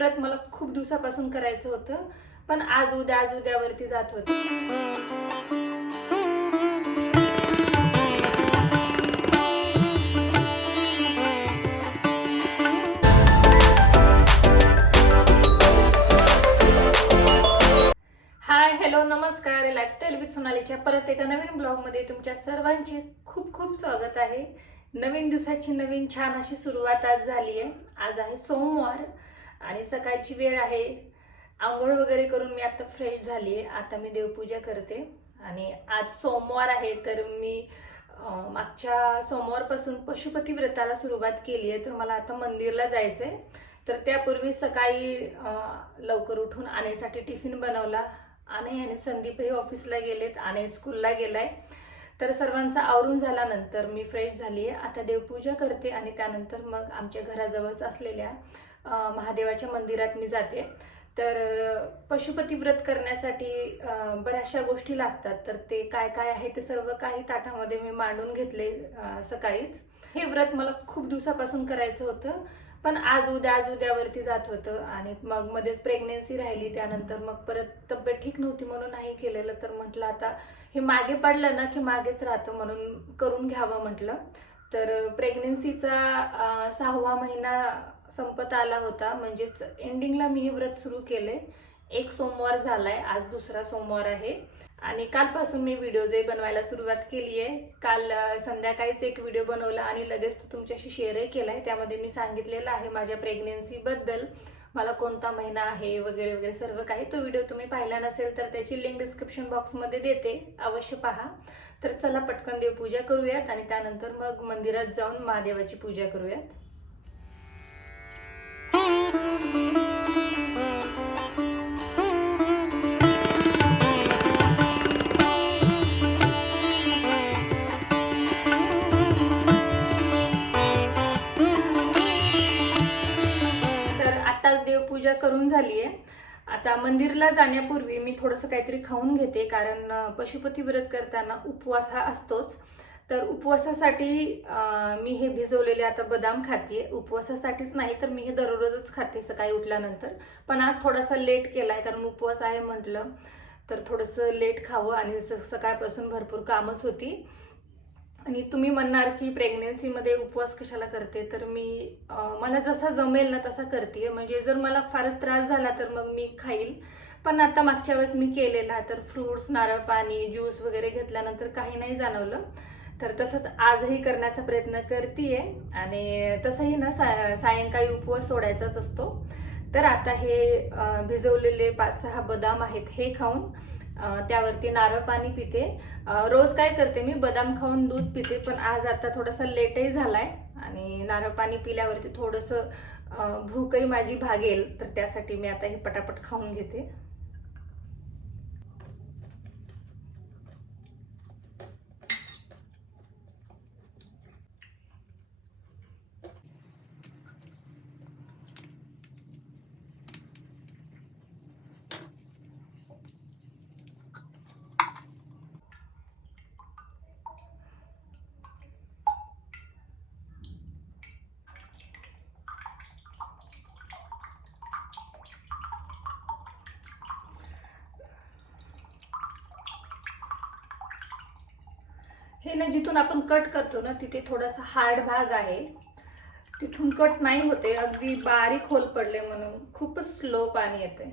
व्रत मला खूप दिवसापासून करायचं होतं पण आज उद्या आज उद्यावरती जात होते. हाय हॅलो नमस्कार. लाईफस्टाईल विथ सोनालीच्या परत एका नवीन ब्लॉगमध्ये तुमच्या सर्वांचे खूप खूप स्वागत आहे. नवीन दिवसाची नवीन छान अशी सुरुवात आज झाली आहे. आज आहे सोमवार. आणि सकाळची वेळ आहे. आंघोळ वगैरे करून मी आता फ्रेश झाली आहे. आता मी देवपूजा करते. आणि आज सोमवार आहे तर मी मागच्या सोमवारपासून पशुपती व्रताला सुरुवात केली आहे. तर मला आता मंदिरला जायचं आहे तर त्यापूर्वी सकाळी लवकर उठून आणेसाठी टिफिन बनवला. आणि आणि संदीपही ऑफिसला गेलेत. आणि स्कूलला गेलाय. तर सर्वांचा आवरून झाल्यानंतर मी फ्रेश झाली आहे. आता देवपूजा करते आणि त्यानंतर मग आमच्या घराजवळच असलेल्या महादेवाच्या मंदिरात मी जाते. तर पशुपती व्रत करण्यासाठी बऱ्याचशा गोष्टी लागतात. तर ते काय काय आहे ते सर्व काही ताटामध्ये मी मांडून घेतले सकाळीच. हे व्रत मला खूप दिवसापासून करायचं होतं. पण आज उद्या आज उद्यावरती जात होतं आणि मग मध्येच प्रेग्नेन्सी राहिली. त्यानंतर मग परत तब्येत ठीक नव्हती म्हणून नाही केलेलं. तर म्हटलं आता हे मागे पडलं ना की मागेच राहतं म्हणून करून घ्यावं म्हटलं. तर प्रेग्नेन्सीचा सहावा महिना संपत आला होता. म्हणजेच एंडिंगला मी हे व्रत सुरू केले एक सोमवार झालाय. आज दुसरा सोमवार आहे. आणि कालपासून मी व्हिडिओजही बनवायला सुरुवात केली आहे काल संध्याकाळीच एक व्हिडिओ बनवला आणि लगेच तो तुमच्याशी शेअरही केलाय. त्यामध्ये मी सांगितलेलं आहे माझ्या प्रेग्नेन्सीबद्दल मला कोणता महिना आहे वगैरे वगैरे सर्व काही. तो व्हिडिओ तुम्ही पाहिला नसेल तर त्याची लिंक डिस्क्रिप्शन बॉक्समध्ये देते. अवश्य पहा. तर चला पटकन देवपूजा करूयात आणि त्यानंतर मग मंदिरात जाऊन महादेवाची पूजा करूयात. तर आताच देवपूजा करून झाली आहे आता मंदिरला जाण्यापूर्वी मी थोडंसं काहीतरी खाऊन घेते कारण पशुपती व्रत करताना उपवास हा असतोच. तर उपवासासाठी मी हे भिजवलेले आता बदाम खाते उपवासासाठीच नाही तर मी हे दररोजच खाते सकाळी उठल्यानंतर. पण आज थोडासा लेट केला आहे कारण उपवास आहे म्हटलं तर थोडंसं लेट खावं आणि स- सकाळपासून भरपूर कामच होती. आणि तुम्ही म्हणणार की प्रेग्नेन्सीमध्ये उपवास कशाला करते तर मी मला जसा जमेल ना तसा करते म्हणजे जर मला फारच त्रास झाला तर मग मी खाईल. पण आता मागच्या वेळेस मी केलेला तर फ्रुट्स नारळ पाणी ज्यूस वगैरे घेतल्यानंतर काही नाही जाणवलं. तर तसंच आजही करण्याचा प्रयत्न करते आणि तसंही ना सा सायंकाळी उपवास सोडायचाच असतो. तर आता हे भिजवलेले पाच सहा बदाम आहेत हे खाऊन त्यावरती नारळ पाणी पिते. रोज काय करते मी बदाम खाऊन दूध पिते पण आज आता थोडासा लेटही झालाय. आणि नारळ पाणी पिल्यावरती थोडंसं भूकही माझी भागेल तर त्यासाठी मी आता हे पटापट खाऊन घेते. हे ना जिथून आपण कट करतो ना तिथे थोडासा हार्ड भाग आहे. तिथून कट नाही होते अगदी बारीक होल पडले म्हणून. खूपच स्लो पाणी येते.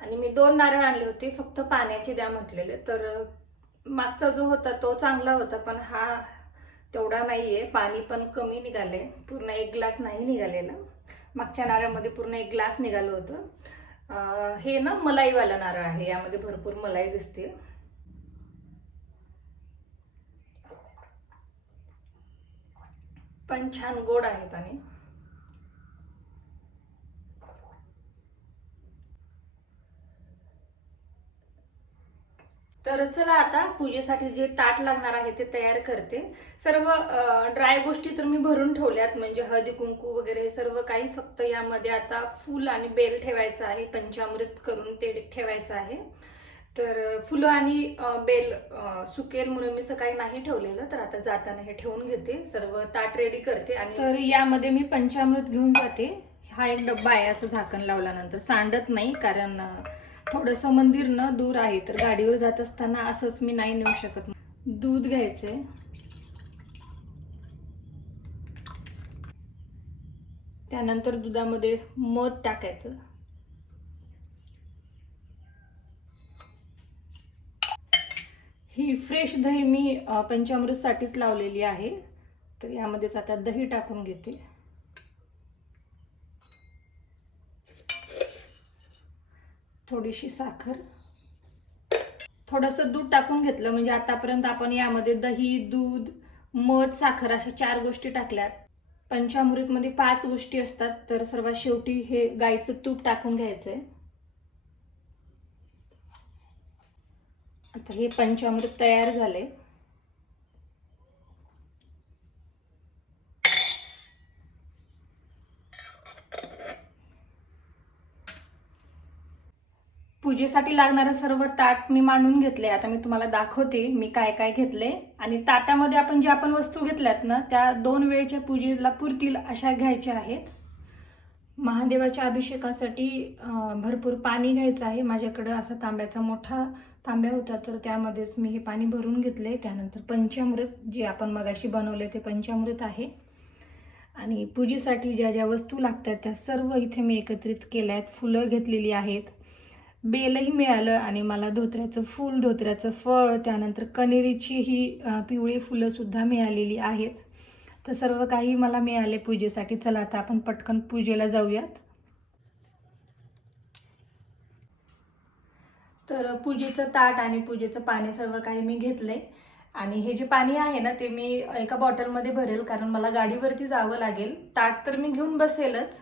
आणि मी दोन नारळ आणले होते फक्त पाण्याचे द्या म्हटलेले. तर मागचा जो होता तो चांगला होता पण हा तेवढा नाही आहे पाणी पण कमी निघाले. पूर्ण एक ग्लास नाही निघालेला. मागच्या नारळामध्ये पूर्ण एक ग्लास निघालं होतं. हे ना मलाईवाला नारळ आहे. यामध्ये भरपूर मलाई दिसते. पण छान गोड आहेत आणि. तर चला आता पूजेसाठी जे ताट लागणार आहे ते तयार करते. सर्व ड्राय गोष्टी तर मी भरून ठेवल्यात म्हणजे हळदी कुंकू वगैरे हे सर्व काही फक्त यामध्ये आता फूल आणि बेल ठेवायचं आहे पंचामृत करून ते ठेवायचं आहे. तर फुलं आणि बेल सुकेल म्हणून मी सकाळी नाही ठेवलेलं तर आता जाताना हे ठेवून घेते. सर्व ताट रेडी करते आणि तर यामध्ये मी पंचामृत घेऊन जाते. हा एक डब्बा आहे असं झाकण लावल्यानंतर. सांडत नाही कारण थोडंसं मंदिर न दूर आहे तर गाडीवर जात असताना असंच मी नाही नेऊ शकत. दूध घ्यायचंय त्यानंतर दुधामध्ये मध टाकायचं. ही फ्रेश दही मी पंचामृतसाठीच लावलेली आहे. तर यामध्येच आता दही टाकून घेते. थोडीशी साखर. थोडंसं दूध टाकून घेतलं म्हणजे आतापर्यंत आपण यामध्ये दही दूध मध साखर अशा चार गोष्टी टाकल्यात. पंचामृतमध्ये पाच गोष्टी असतात तर सर्वात शेवटी हे गाईचं तूप टाकून घ्यायचंय. आता हे पंचामृत तयार झाले. पूजेसाठी लागणारं सर्व ताट मी मांडून घेतले. आता मी तुम्हाला दाखवते मी काय काय घेतले. आणि ताटामध्ये आपण ज्या आपण वस्तू घेतल्यात ना त्या दोन वेळच्या पूजेला पुरतील अशा घ्यायच्या आहेत. महादेवाच्या अभिषेकासाठी भरपूर पाणी घ्यायचं आहे. माझ्याकडं असा तांब्याचा मोठा तांब्या होता तर त्यामध्येच मी हे पाणी भरून घेतले. त्यानंतर पंचामृत जे आपण मगाशी बनवले ते पंचामृत आहे. आणि पूजेसाठी ज्या ज्या वस्तू लागतात त्या सर्व इथे मी एकत्रित केल्या आहेत फुलं घेतलेली आहेत. बेलही मिळालं आणि मला धोत्र्याचं फूल धोत्र्याचं फळ त्यानंतर कनेरीची ही पिवळी फुलं सुद्धा मिळालेली आहेत. तर सर्व काही मला मिळाले पूजेसाठी. चला आता आपण पटकन पूजेला जाऊयात. तर पूजेचं ताट आणि पूजेचं पाणी सर्व काही मी घेतले आणि हे जे पाणी आहे ना ते मी एका बॉटलमध्ये भरेल कारण मला गाडीवरती जावं लागेल. ताट तर मी घेऊन बसेलच.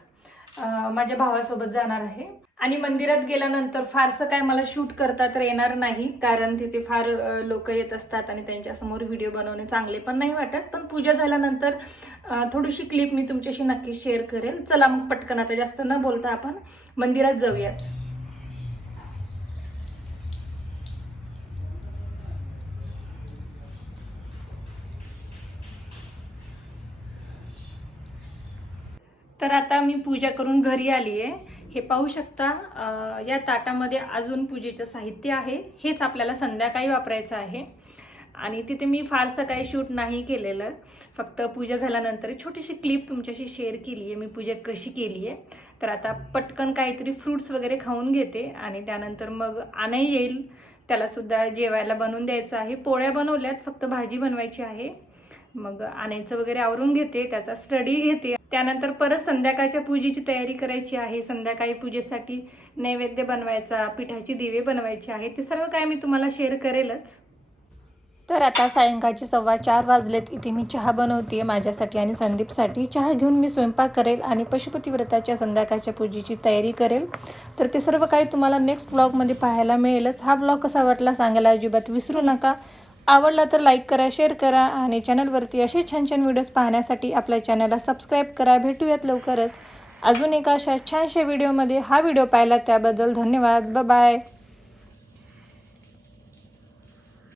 माझ्या भावासोबत जाणार आहे. आणि मंदिरात गेल्यानंतर फारसं काय मला शूट करता तर येणार नाही कारण तिथे फार लोक येत असतात आणि त्यांच्यासमोर व्हिडिओ बनवणे चांगले पण नाही वाटत. पण पूजा झाल्यानंतर थोडीशी क्लिप मी तुमच्याशी नक्की शेअर करेल. चला मग पटकन आता जास्त न बोलता आपण मंदिरात जाऊयात. तर आता मी पूजा करून घरी आली आहे हे पाहू शकता या ताटामध्ये अजून पूजेचं साहित्य आहे. हेच आपल्याला संध्याकाळी वापरायचं आहे. आणि तिथे मी फारसं काही शूट नाही केलेलं. फक्त पूजा झाल्यानंतर छोटीशी क्लिप तुमच्याशी शेअर केली आहे मी पूजा कशी केली आहे तर आता पटकन काहीतरी फ्रूट्स वगैरे खाऊन घेते आणि त्यानंतर मग आणही येईल. त्याला सुद्धा जेवायला बनवून द्यायचं आहे. पोळ्या बनवल्यात फक्त भाजी बनवायची आहे. मग आणायचं वगैरे आवरून घेते त्याचा स्टडी घेते. त्यानंतर परत संध्याकाळच्या पूजेची तयारी करायची आहे. संध्याकाळी पूजेसाठी नैवेद्य बनवायचा पिठाची दिवे बनवायचे आहे. ते सर्व काय मी तुम्हाला शेअर करेलच. तर आता सायंकाळचे सव्वा चार वाजलेत. इथे मी चहा बनवते माझ्यासाठी आणि संदीपसाठी. चहा घेऊन मी स्वयंपाक करेल आणि पशुपती व्रताच्या संध्याकाळच्या पूजेची तयारी करेल. तर ते सर्व काही तुम्हाला नेक्स्ट व्लॉगमध्ये पाहायला मिळेलच. हा व्लॉग कसा वाटला सांगायला अजिबात विसरू नका. आवडला तर लाईक करा शेअर करा आणि चॅनलवरती असे छान छान व्हिडिओज पाहण्यासाठी आपल्या चॅनलला सबस्क्राईब करा. भेटूयात लवकरच. अजून एका अशा छानशा व्हिडिओमध्ये हा व्हिडिओ पाहिला त्याबद्दल धन्यवाद. बाय